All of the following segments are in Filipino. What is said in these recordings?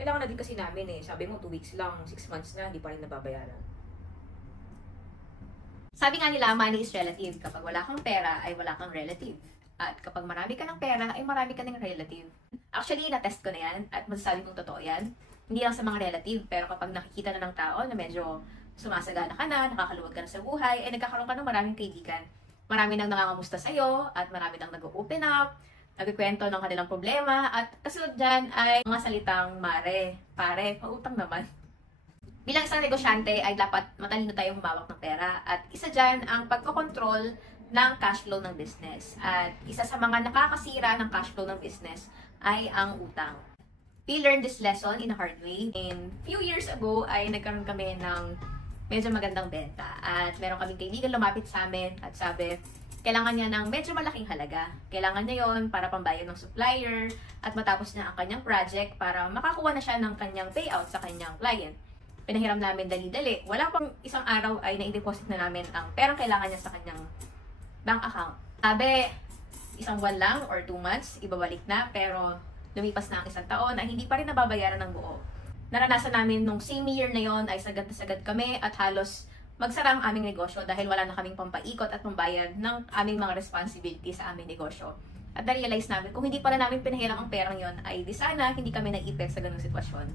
kailangan na din kasi namin eh. Sabi mo 2 weeks lang, 6 months na, hindi pa rin nababayaran. Sabi nga nila, money is relative. Kapag wala kang pera, ay wala kang relative. At kapag marami ka ng pera, ay marami ka ng relative. Actually, na-test ko na yan at masasabi kong totoo yan. Hindi lang sa mga relative, pero kapag nakikita na ng tao na medyo sumasagana ka na, nakakaluwag ka na sa buhay, ay nagkakaroon ka ng maraming kaibigan. Marami nang nangangamusta sa'yo at marami nang nag-open up, nagkikwento ng kanilang problema, at kasunod dyan ay mga salitang mare, pare, pautang naman. Bilang isang negosyante ay dapat matalino tayong humawak ng pera at isa dyan ang pagkokontrol ng cash flow ng business. At isa sa mga nakakasira ng cash flow ng business ay ang utang. We learned this lesson in a hard way. In few years ago ay nagkaroon kami ng medyo magandang benta at meron kaming kaibigan lumapit sa amin at sabi, kailangan niya ng medyo malaking halaga. Kailangan niya yon para pambayad ng supplier at matapos niya ang kanyang project para makakuha na siya ng kanyang payout sa kanyang client. Pinahiram namin dali-dali. Wala pang isang araw ay na-deposit na namin ang perang kailangan niya sa kanyang bank account. Sabi, isang buwan lang or 2 months, ibabalik na. Pero lumipas na ang isang taon ay hindi pa rin nababayaran ng buo. Naranasan namin nung same year na yon ay sagad na sagad kami at halos magsara ang aming negosyo dahil wala na kaming pampaikot at pambayad ng aming mga responsibility sa aming negosyo. At na-realize namin, kung hindi pala namin pinahiram ang perang yon, ay di sana hindi kami nag-ipek sa ganung sitwasyon.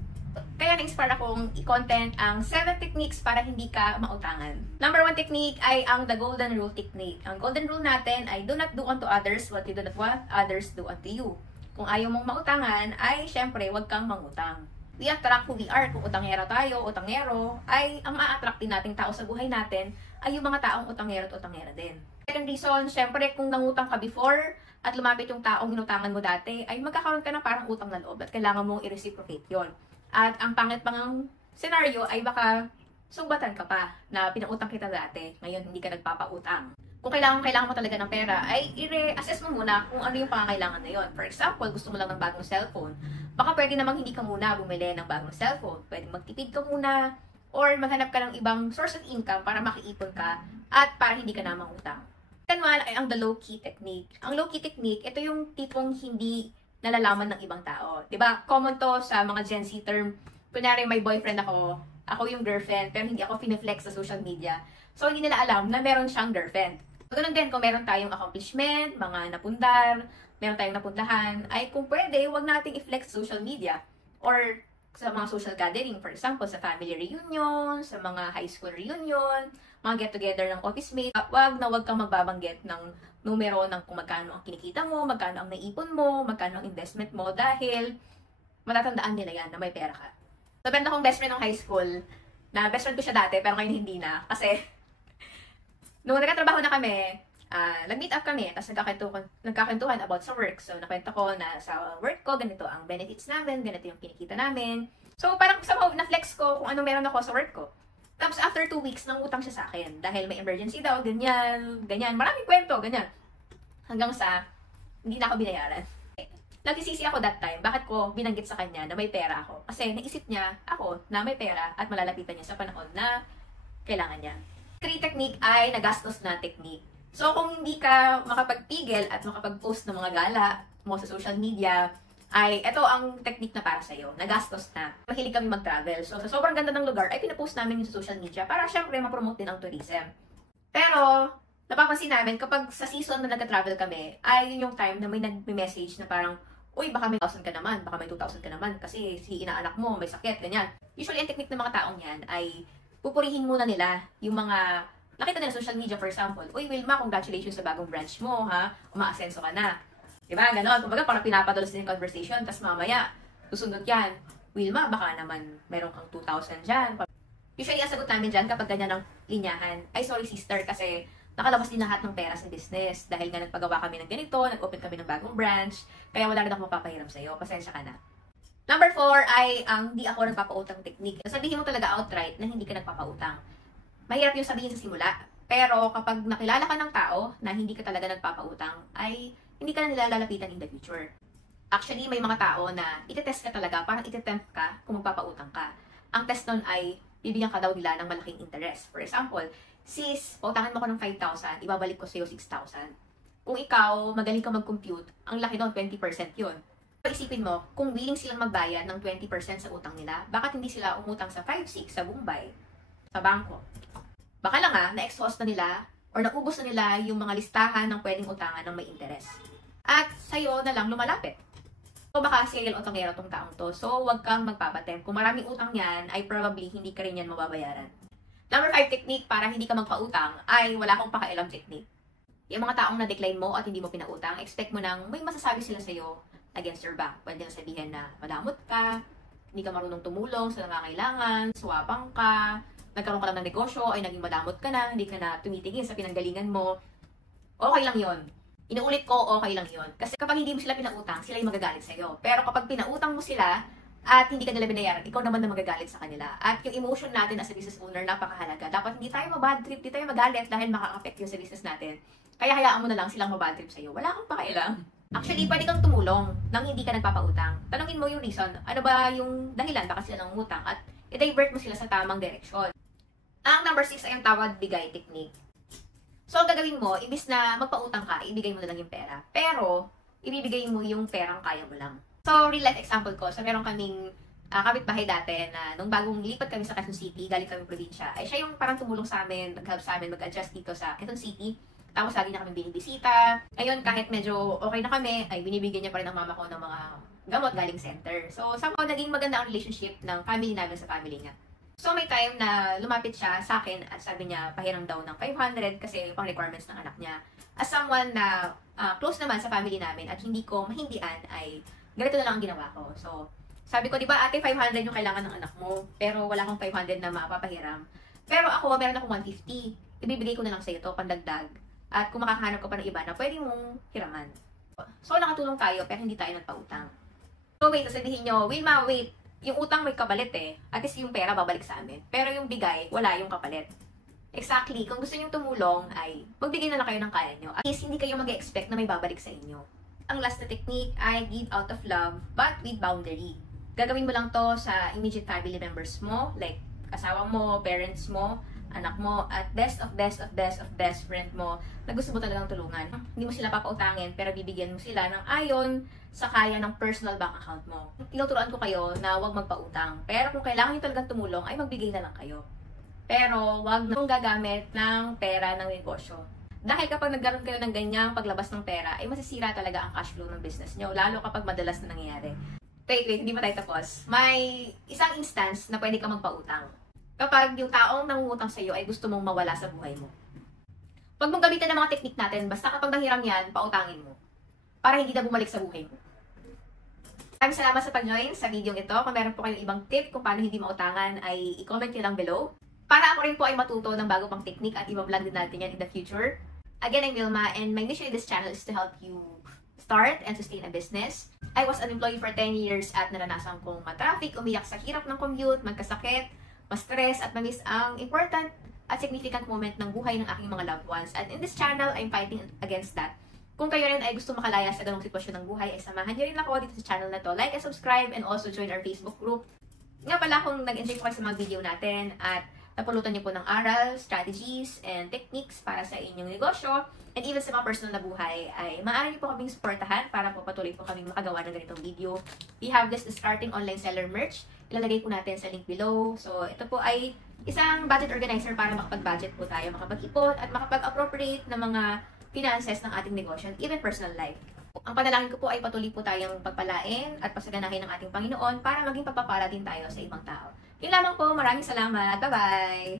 Kaya na-inspire akong i-content ang 7 techniques para hindi ka mautangan. Number 1 technique ay ang the golden rule technique. Ang golden rule natin ay do not do unto others what you do not want others do unto you. Kung ayaw mong mautangan, ay syempre, huwag kang mangutang. We attract who we are. Kung utangero tayo, utangero, ay ang ma-attract din nating tao sa buhay natin ay yung mga taong utangero at utangera din. Second reason, syempre, kung nangutang ka before at lumapit yung taong inutangan mo dati, ay magkakaroon ka ng parang utang na loob at kailangan mong i-reciprocate yon. At ang pangit pang scenario ay baka sumbatan ka pa na pinautang kita dati, ngayon hindi ka nagpapautang. Kung kailangan mo talaga ng pera, ay i-reassess mo muna kung ano yung pangangailangan na yon. For example, gusto mo lang ng bagong cellphone. Baka pwede namang hindi ka muna bumili ng bagong cellphone. Pwede magtipid ka muna or maghanap ka ng ibang source of income para makiipon ka at para hindi ka na mangutang. Second one ay ang the low-key technique. Ang low-key technique, ito yung tipong hindi nalalaman ng ibang tao. Diba? Common to sa mga Gen Z term. Kunyari, may boyfriend ako yung girlfriend, pero hindi ako pineflex sa social media. So, hindi nila alam na meron siyang girlfriend. Ganun din, kung meron tayong accomplishment, mga napundar, meron tayong napuntahan, ay kung pwede, wag nating i-flex sa social media. Or sa mga social gathering, for example, sa family reunion, sa mga high school reunion, mga get-together ng office mate, wag kang magbabanggit ng numero ng kung magkano ang kinikita mo, magkano ang naipon mo, magkano ang investment mo, dahil matatandaan nila yan na may pera ka. So, benta kong best friend ng high school, na best friend ko siya dati, pero ngayon hindi na. Kasi, nung nagkatrabaho na kami, nag-meet up kami, tapos nagkakentuhan about sa work. So, nakwento ko na sa work ko, ganito ang benefits namin, ganito yung kinikita namin. So, parang somehow na-flex ko kung ano meron ako sa work ko. Tapos, after 2 weeks, nangutang siya sa akin. Dahil may emergency daw, ganyan. Maraming kwento, ganyan. Hanggang sa, hindi na ako binayaran. Nagsisisi ako that time, bakit ko binanggit sa kanya na may pera ako. Kasi naisip niya ako na may pera at malalapitan niya sa panahon na kailangan niya. 3 technique ay nagastos na technique. So, kung hindi ka makapagpigil at makapag-post ng mga gala mo sa social media, ay ito ang technique na para sa'yo. Nagastos na. Mahilig kami mag-travel. So, sa sobrang ganda ng lugar, ay pinapost namin yung sa social media para syempre ma-promote din ang tourism. Pero, napapansin namin, kapag sa season na nag-travel kami, ay yun yung time na may nag-message na parang, uy, baka may 1,000 ka naman, baka may 2,000 ka naman, kasi si inaanak mo, may sakit, ganyan. Usually, ang technique ng mga taong yan ay pupurihin muna nila yung mga nakita nila sa social media, for example, uy, Wilma, congratulations sa bagong branch mo, ha? Umaasenso ka na. Diba? Ganon. Kumbaga, parang pinapadalos din yung conversation, tas mamaya, susunod yan. Wilma, baka naman meron kang 2,000 dyan. Usually, ang sagot namin dyan kapag ganyan ang linyahan, ay sorry sister, kasi nakalabas din lahat ng pera sa business. Dahil nga nagpagawa kami ng ganito, nag-open kami ng bagong branch, kaya wala rin ako mapapahiram sa'yo. Pasensya ka na. Number 4 ay ang di ako nagpapautang technique. Sabihin mo talaga outright na hindi ka nagpapautang. Mahirap yung sabihin sa simula. Pero kapag nakilala ka ng tao na hindi ka talaga nagpapautang, ay hindi ka na nilalalapitan in the future. Actually, may mga tao na itetest ka talaga, parang itetempt ka kung magpapautang ka. Ang test nun ay bibigyan ka daw nila ng malaking interest. For example, sis, pautangan mo ko ng 5,000, ibabalik ko sa'yo 6,000. Kung ikaw, magaling ka mag-compute, ang laki doon, 20% yun. Isipin mo, kung willing silang magbayad ng 20% sa utang nila, bakit hindi sila umutang sa 5-6 sa Mumbai, sa bangko? Baka lang na-exhaust na nila or naubos na nila yung mga listahan ng pwedeng utangan ng may interes. At sa'yo na lang lumalapit. So baka serial utangero tong taong to, so huwag kang magpapatem. Kung maraming utang yan, ay probably hindi ka rin yan mababayaran. Number 5 technique para hindi ka magpautang ay wala akong pakialam technique. Yung mga taong na-decline mo at hindi mo pinautang, expect mo nang may masasabi sila sa'yo against your back. Pwede na sabihin na madamot ka, hindi ka marunong tumulong sa nangangailangan, swapang ka, nagkaroon ka lang ng negosyo, ay naging madamot ka na, hindi ka na tumitingin sa pinanggalingan mo. Okay lang yon. Inuulit ko, okay lang yon. Kasi kapag hindi mo sila pinautang, sila yung magagalit sa'yo. Pero kapag pinautang mo sila at hindi ka nila binayaran, ikaw naman na magagalit sa kanila. At yung emotion natin as a business owner, napakahalaga. Dapat hindi tayo mabad trip, hindi tayo magalit dahil makaka-affect yun sa business natin. Kaya hayaan mo na lang silang mabad trip sa'yo. Wala kang pakialam. Actually, pwede kang tumulong nang hindi ka nagpapautang. Tanungin mo yung reason. Ano ba yung dahilan baka sila nangungutang at i-divert mo sila sa tamang direksyon. Ang number 6 ay ang tawad-bigay technique. So, ang gagawin mo, ibis na magpautang ka, ibigay mo na lang yung pera. Pero, ibibigay mo yung perang kaya mo lang. So, real life example ko. So, meron kaming kapitbahay dati na nung bagong lipat kami sa Quezon City, galing kami probinsya, ay siya yung parang tumulong sa amin, nag-help sa amin mag-adjust dito sa Quezon City. Tapos lagi na kami binibisita. Ngayon, kahit medyo okay na kami, ay binibigyan niya pa rin ang mama ko ng mga gamot galing center. So, somehow naging maganda ang relationship ng family namin sa family niya. So, may time na lumapit siya sa akin at sabi niya, pahiram daw ng 500 kasi pang requirements ng anak niya. As someone na close naman sa family namin at hindi ko mahindian, ay ganito na lang ang ginawa ko. So, sabi ko, di ba ate, 500 yung kailangan ng anak mo, pero wala akong 500 na mapapahiram. Pero ako, meron akong 150. Ibibigay ko na lang sa iyo to, pandagdag. At kung makakahanap ka pa ng iba na pwede mong hiraman. So, nakatulong tayo pero hindi tayo nagpautang. So, wait, sabihin nyo, Wilma, wait, yung utang may kapalit eh. At least yung pera babalik sa amin. Pero yung bigay, wala yung kapalit. Exactly, kung gusto nyo tumulong ay magbigay na lang kayo ng kaya nyo. At least hindi kayo mag-expect na may babalik sa inyo. Ang last na technique ay give out of love but with boundary. Gagawin mo lang to sa immediate family members mo, like asawa mo, parents mo, anak mo, at best friend mo na gusto mo talagang tulungan. Hindi mo sila papautangin, pero bibigyan mo sila ng ayon sa kaya ng personal bank account mo. Tinuturuan ko kayo na huwag magpautang. Pero kung kailangan nyo talagang tumulong, ay magbigay na lang kayo. Pero huwag na gagamit ng pera ng negosyo. Dahil kapag nagkaroon kayo ng ganyang paglabas ng pera, ay masisira talaga ang cash flow ng business nyo, lalo kapag madalas na nangyayari. Wait, hindi pa tayo tapos. May isang instance na pwede ka magpautang. Kapag yung taong nangungutang sa iyo ay gusto mong mawala sa buhay mo. Huwag mong gamitin ng mga technique natin, basta kapag nanghiram yan, pautangin mo. Para hindi na bumalik sa buhay mo. Maraming salamat sa pag-join sa video ito. Kung meron po kayong ibang tip kung paano hindi mautangan, ay i-comment nyo lang below. Para ako rin po ay matuto ng bago pang technique at i-vlog din natin yan in the future. Again, I'm Wilma, and my mission in this channel is to help you start and sustain a business. I was an employee for 10 years at naranasan kong matraffic, umiyak sa hirap ng commute, magkasakit, ma-stress at ma-miss ang important at significant moment ng buhay ng aking mga loved ones. And in this channel, I'm fighting against that. Kung kayo rin ay gusto makalaya sa ganong sitwasyon ng buhay, ay samahan nyo rin ako dito sa channel na to. Like and subscribe and also join our Facebook group. Nga pala kung nag-enjoy po kayo sa mga video natin at napulutan niyo po ng aral, strategies, and techniques para sa inyong negosyo and even sa mga personal na buhay, ay maaari niyo po kaming supportahan para po patuloy po kaming makagawa ng ganitong video. We have this starting online seller merch. Ilalagay po natin sa link below. So, ito po ay isang budget organizer para makapag-budget po tayo, makapag-ipon at makapag-appropriate ng mga finances ng ating negosyo, even personal life. Ang panalangin ko po ay patuloy po tayong pagpalain at pasaganahin ng ating Panginoon para maging pagpapala din tayo sa ibang tao. Yun lamang po, maraming salamat. Bye-bye!